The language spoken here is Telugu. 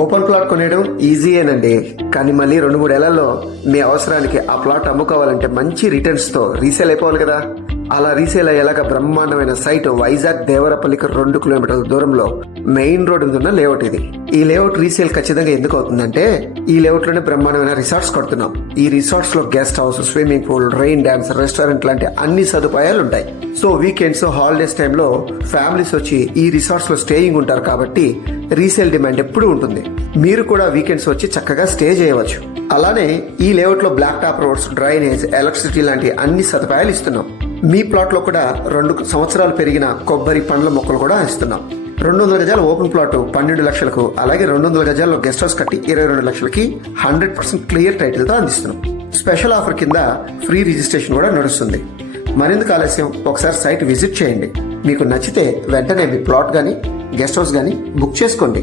ఓపెన్ ప్లాట్ కొనేయడం ఈజీయేనండి, కానీ మళ్ళీ 2-3 ఏళ్లలో మీ అవసరానికి ఆ ప్లాట్ అమ్ముకోవాలంటే మంచి రిటర్న్స్ తో రీసేల్ అయిపోవాలి కదా. అలా రీసేల్ అయ్యేలాగా బ్రహ్మాండమైన సైట్ వైజాగ్ దేవరపల్లికి 2 కిలోమీటర్ల దూరంలో మెయిన్ రోడ్ మీద ఉన్న లేఅవుట్ ఇది. ఈ లేఅవుట్ రీసేల్ ఖచ్చితంగా ఎందుకు అవుతుందంటే, ఈ లేఅవుట్ లోనే బ్రహ్మాండమైన రిసార్ట్స్ కడుతున్నాం. ఈ రిసార్ట్స్ లో guest house, swimming pool, rain dance, restaurant లాంటి అన్ని సదుపాయాలు ఉంటాయి. సో వీకెండ్స్, హాలిడేస్ టైంలో ఫ్యామిలీస్ వచ్చి ఈ రిసార్ట్స్ లో స్టేయింగ్ ఉంటారు కాబట్టి రీసేల్ డిమాండ్ ఎప్పుడు ఉంటుంది. మీరు కూడా వీకెండ్స్ వచ్చి చక్కగా స్టే చేయవచ్చు. అలానే ఈ లేఅవుట్ లో black top roads, drainage, electricity లాంటి అన్ని సదుపాయాలు ఇస్తున్నాం. మీ ప్లాట్ లో కూడా 2 సంవత్సరాలు పెరిగిన కొబ్బరి పండ్ల మొక్కలు కూడా ఇస్తున్నాం. 200 గజాల ఓపెన్ ప్లాట్ 12 లక్షలకు, అలాగే 200 గజాల్లో గెస్ట్ హౌస్ కట్టి 22 లక్షలకి 100% క్లియర్ టైటిల్ తో అందిస్తున్నాం. స్పెషల్ ఆఫర్ కింద ఫ్రీ రిజిస్ట్రేషన్ కూడా నడుస్తుంది. మరిందుకు ఆలస్యం ఒకసారి సైట్ విజిట్ చేయండి. మీకు నచ్చితే వెంటనే మీ ప్లాట్ గానీ గెస్ట్ హౌస్ గానీ బుక్ చేసుకోండి.